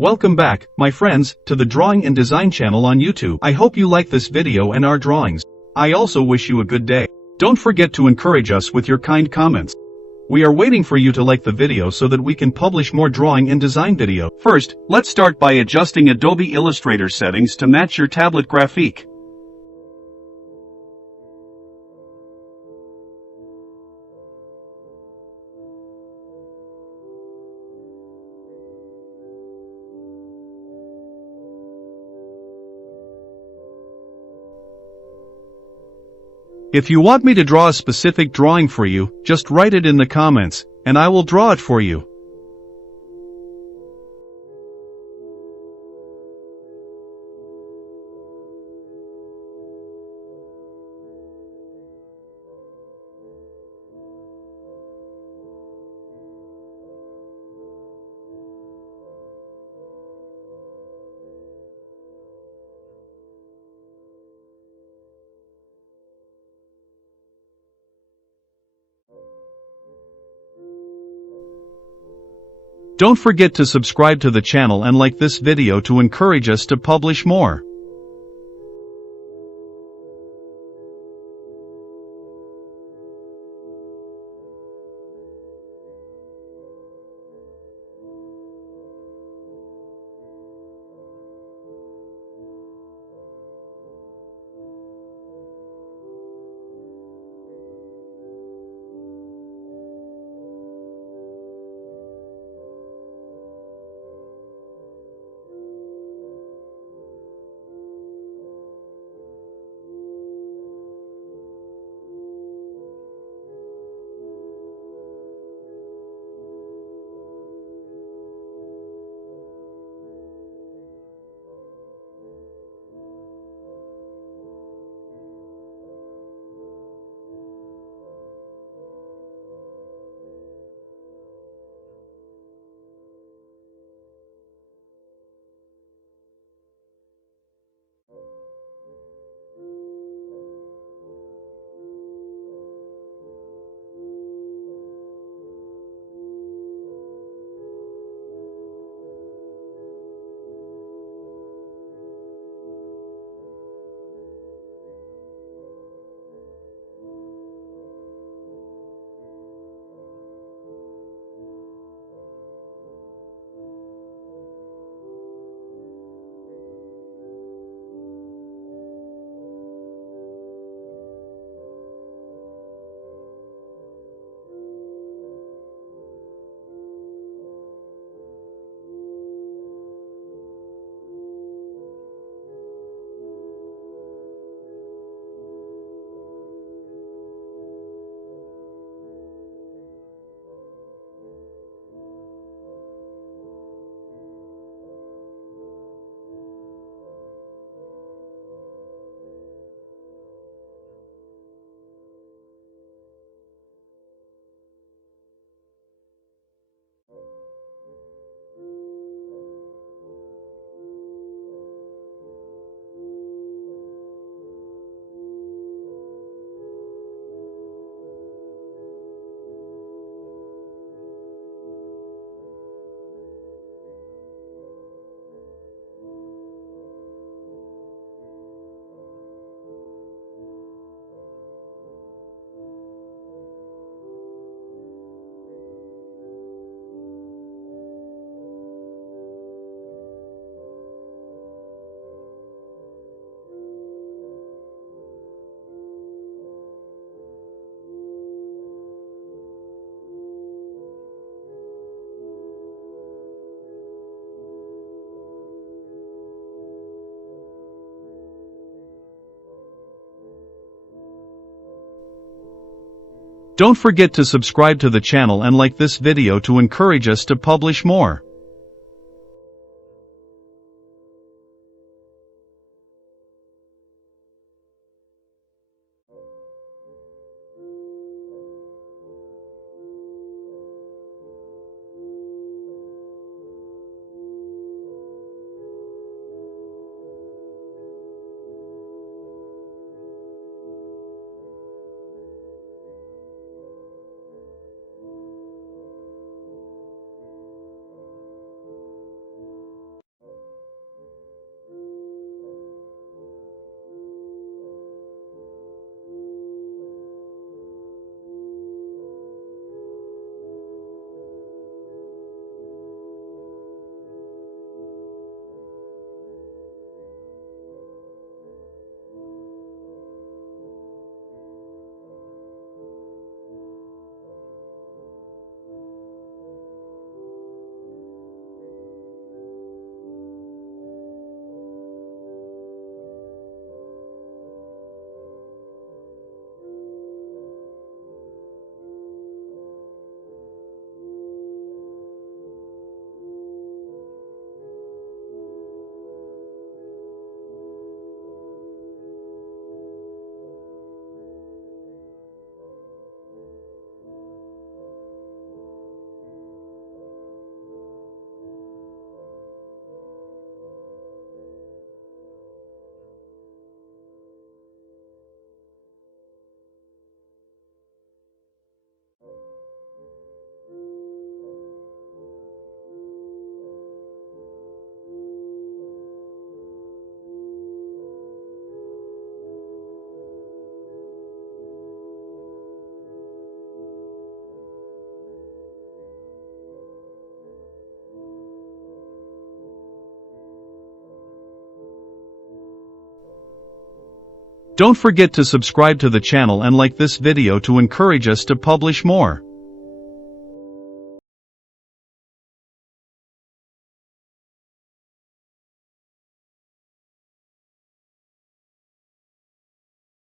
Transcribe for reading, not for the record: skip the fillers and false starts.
Welcome back, my friends, to the Drawing and Design channel on YouTube. I hope you like this video and our drawings. I also wish you a good day. Don't forget to encourage us with your kind comments. We are waiting for you to like the video so that we can publish more drawing and design video. First, let's start by adjusting Adobe Illustrator settings to match your tablet graphique. If you want me to draw a specific drawing for you, just write it in the comments, and I will draw it for you. Don't forget to subscribe to the channel and like this video to encourage us to publish more. Don't forget to subscribe to the channel and like this video to encourage us to publish more. Don't forget to subscribe to the channel and like this video to encourage us to publish more.